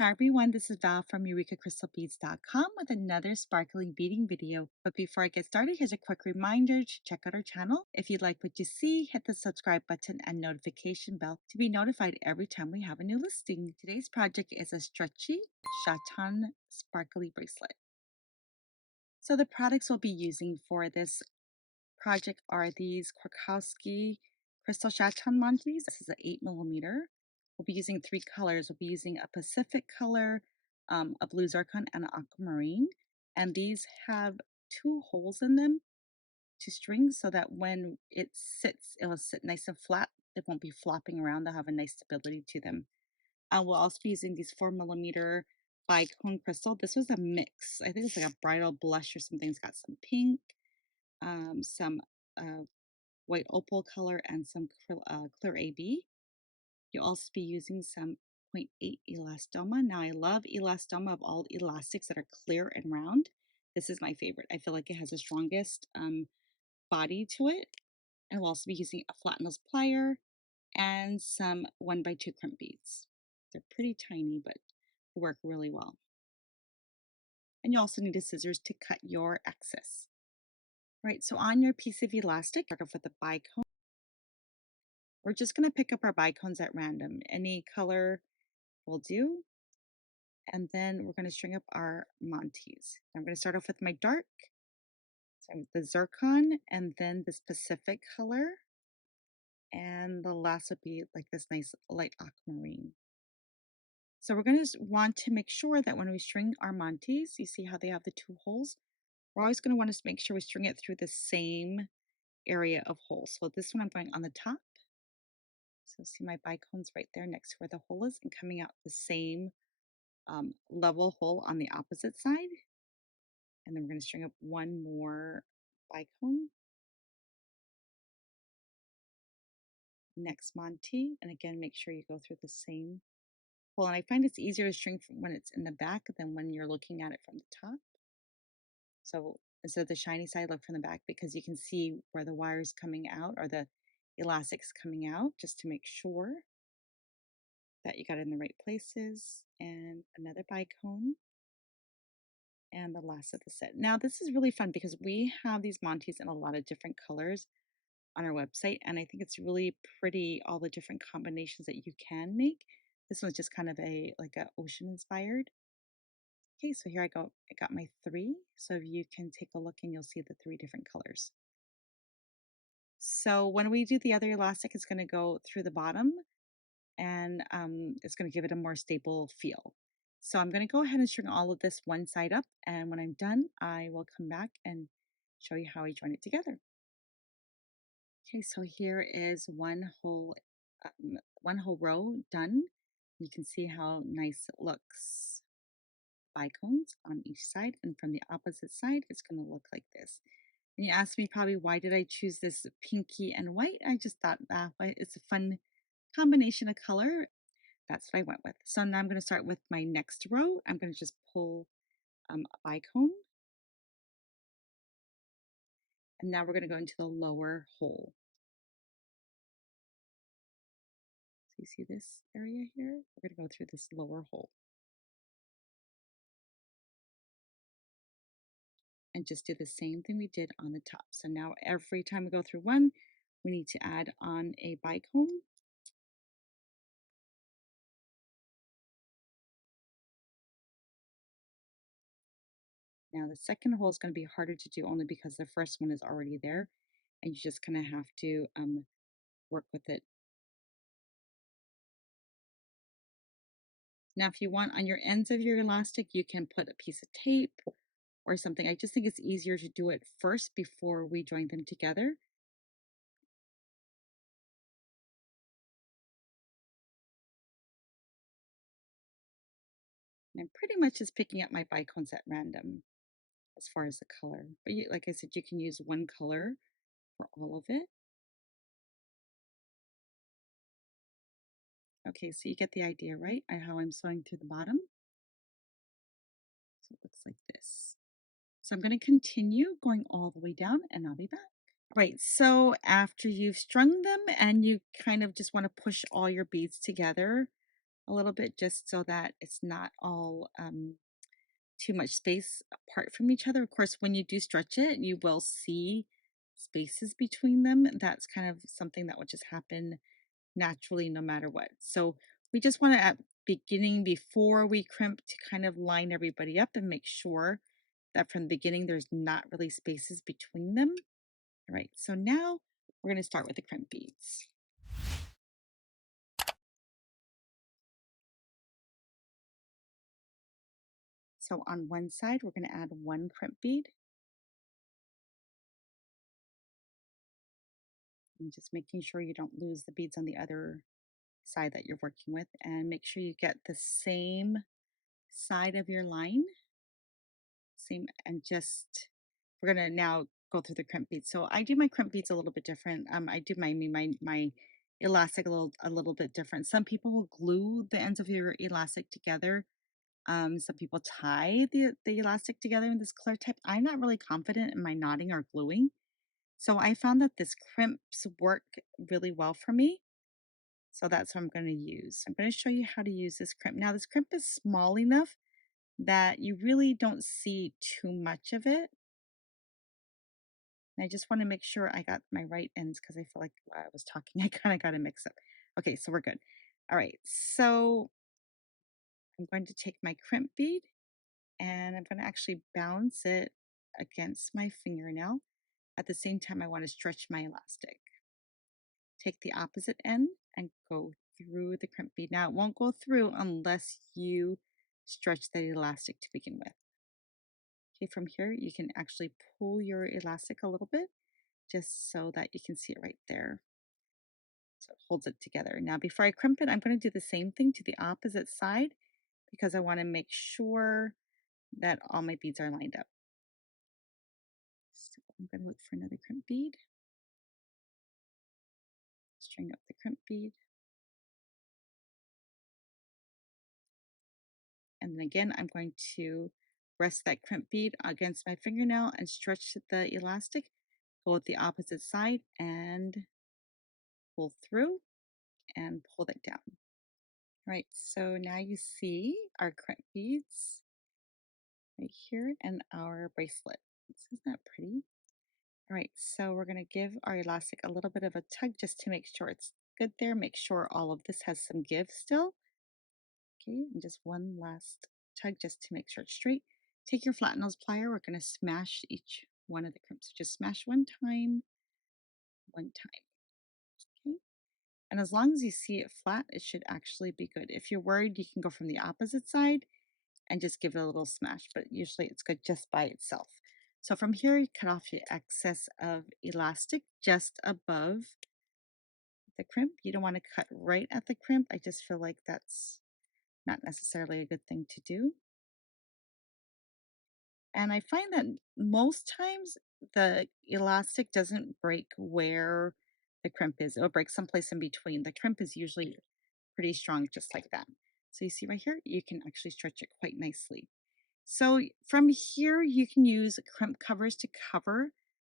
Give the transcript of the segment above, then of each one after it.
Hi everyone, this is Val from EurekaCrystalBeads.com with another sparkling beading video. But before I get started, here's a quick reminder to check out our channel. If you like what you see, hit the subscribe button and notification bell to be notified every time we have a new listing. Today's project is a stretchy chaton sparkly bracelet. So the products we'll be using for this project are these Krakovski crystal chaton monties. This is an 8mm. We'll be using three colors. We'll be using a Pacific color, a blue zircon, and an aquamarine. And these have two holes in them to string so that when it sits, it will sit nice and flat. It won't be flopping around. They'll have a nice stability to them. We'll also be using these 4mm bicone crystal. This was a mix. I think it's like a bridal blush or something. It's got some pink, some white opal color, and some clear AB. You'll also be using some 0.8 elastoma. Now, I love elastoma of all elastics that are clear and round. This is my favorite. I feel like it has the strongest body to it. I will also be using a flat nose plier and some 1x2 crimp beads. They're pretty tiny, but work really well. And you also need a scissors to cut your excess. Right, so on your piece of elastic, start off with the bicone. We're just going to pick up our bicones at random. Any color will do. And then we're going to string up our monties. I'm going to start off with my dark, so the zircon, and then this Pacific color. And the last would be like this nice light aquamarine. So we're going to want to make sure that when we string our monties, you see how they have the two holes? We're always going to want to make sure we string it through the same area of holes. So this one I'm going on the top. So see my bicones right there next to where the hole is and coming out the same level hole on the opposite side. And then we're going to string up one more bicone. Next monty. And again, make sure you go through the same hole. And I find it's easier to string when it's in the back than when you're looking at it from the top. So instead of the shiny side, look from the back because you can see where the wire is coming out or the elastic's coming out just to make sure that you got it in the right places. And another bicone. And the last of the set. Now this is really fun because we have these monties in a lot of different colors on our website, and I think it's really pretty all the different combinations that you can make. This one's just kind of a ocean inspired. Okay, so here I go. I got my three. So you can take a look and you'll see the three different colors. So when we do the other elastic, it's going to go through the bottom and it's going to give it a more stable feel. So I'm going to go ahead and string all of this one side up, and when I'm done, I will come back and show you how I join it together. Okay, so here is one whole row done. You can see how nice it looks. Bicones on each side, and from the opposite side, it's going to look like this. And you asked me probably why did I choose this pinky and white? I just thought that it's a fun combination of color. That's what I went with. So now I'm going to start with my next row. I'm going to just pull a bicone. And now we're going to go into the lower hole. So you see this area here? We're going to go through this lower hole. And just do the same thing we did on the top. So now every time we go through one, we need to add on a bicone. Now the second hole is going to be harder to do only because the first one is already there and you just kind of have to work with it. Now if you want on your ends of your elastic, you can put a piece of tape or something. I just think it's easier to do it first before we join them together. And I'm pretty much just picking up my bicones at random as far as the color. But like I said, you can use one color for all of it. Okay, so you get the idea, right? How I'm sewing through the bottom. So it looks like this. So I'm going to continue going all the way down and I'll be back. Right, so after you've strung them and you kind of just want to push all your beads together a little bit just so that it's not all too much space apart from each other. Of course, when you do stretch it, you will see spaces between them. That's kind of something that would just happen naturally no matter what. So we just want to at beginning before we crimp to kind of line everybody up and make sure that from the beginning there's not really spaces between them. All right, so now we're going to start with the crimp beads. So on one side, we're going to add one crimp bead. And just making sure you don't lose the beads on the other side that you're working with, and make sure you get the same side of your line. Same, and just we're gonna now go through the crimp beads. So I do my crimp beads a little bit different. I do my elastic a little bit different. Some people will glue the ends of your elastic together. Some people tie the elastic together in this clear type. I'm not really confident in my knotting or gluing. So I found that this crimps work really well for me. So that's what I'm going to use. I'm going to show you how to use this crimp. Now this crimp is small enough that you really don't see too much of it. And I just want to make sure I got my right ends because I feel like while I was talking, I kind of got a mix up. Okay, so we're good. All right, so I'm going to take my crimp bead and I'm going to actually bounce it against my fingernail. At the same time, I want to stretch my elastic. Take the opposite end and go through the crimp bead. Now, it won't go through unless you stretch the elastic to begin with. Okay, from here, you can actually pull your elastic a little bit just so that you can see it right there. So it holds it together. Now, before I crimp it, I'm going to do the same thing to the opposite side because I want to make sure that all my beads are lined up. So I'm going to look for another crimp bead. String up the crimp bead. And then again, I'm going to rest that crimp bead against my fingernail and stretch the elastic. Go with the opposite side and pull through and pull that down. Right, so now you see our crimp beads right here and our bracelet. Isn't that pretty? All right, so we're going to give our elastic a little bit of a tug just to make sure it's good there. Make sure all of this has some give still. Okay, and just one last tug just to make sure it's straight. Take your flat nose plier. We're going to smash each one of the crimps. So just smash one time. Okay. And as long as you see it flat, it should actually be good. If you're worried, you can go from the opposite side and just give it a little smash, but usually it's good just by itself. So from here, you cut off the excess of elastic just above the crimp. You don't want to cut right at the crimp. I just feel like that's not necessarily a good thing to do. And I find that most times the elastic doesn't break where the crimp is. It'll break someplace in between. The crimp is usually pretty strong just like that. So you see right here, you can actually stretch it quite nicely. So from here, you can use crimp covers to cover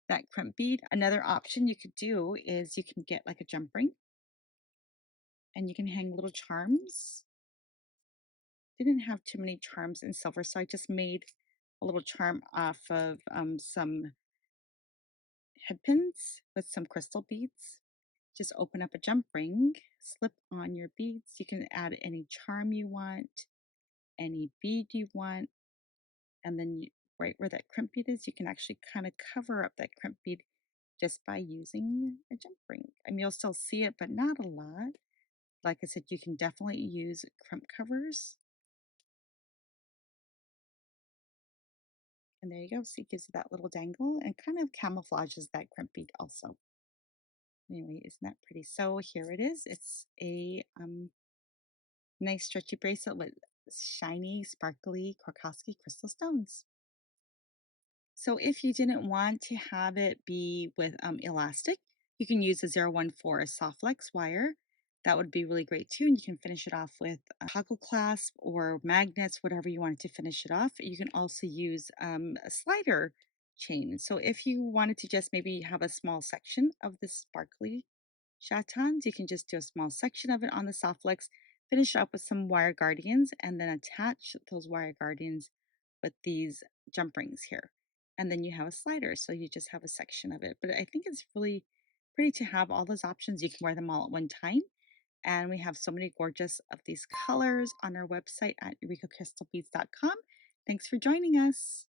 that crimp bead. Another option you could do is you can get like a jump ring and you can hang little charms. Didn't have too many charms in silver, so I just made a little charm off of some head pins with some crystal beads. Just open up a jump ring, slip on your beads. You can add any charm you want, any bead you want, and then right where that crimp bead is, you can actually kind of cover up that crimp bead just by using a jump ring. I mean, you'll still see it, but not a lot. Like I said, you can definitely use crimp covers. And there you go. So it gives you that little dangle and kind of camouflages that crimp bead also. Anyway, isn't that pretty? So here it is. It's a nice stretchy bracelet with shiny, sparkly Krakovski crystal stones. So if you didn't want to have it be with elastic, you can use a 014 soft flex wire. That would be really great too. And you can finish it off with a toggle clasp or magnets, whatever you want to finish it off. You can also use a slider chain. So if you wanted to just maybe have a small section of this sparkly chatons, you can just do a small section of it on the soft flex, finish up with some wire guardians and then attach those wire guardians with these jump rings here. And then you have a slider, so you just have a section of it. But I think it's really pretty to have all those options. You can wear them all at one time. And we have so many gorgeous of these colors on our website at eurekacrystalbeads.com. Thanks for joining us.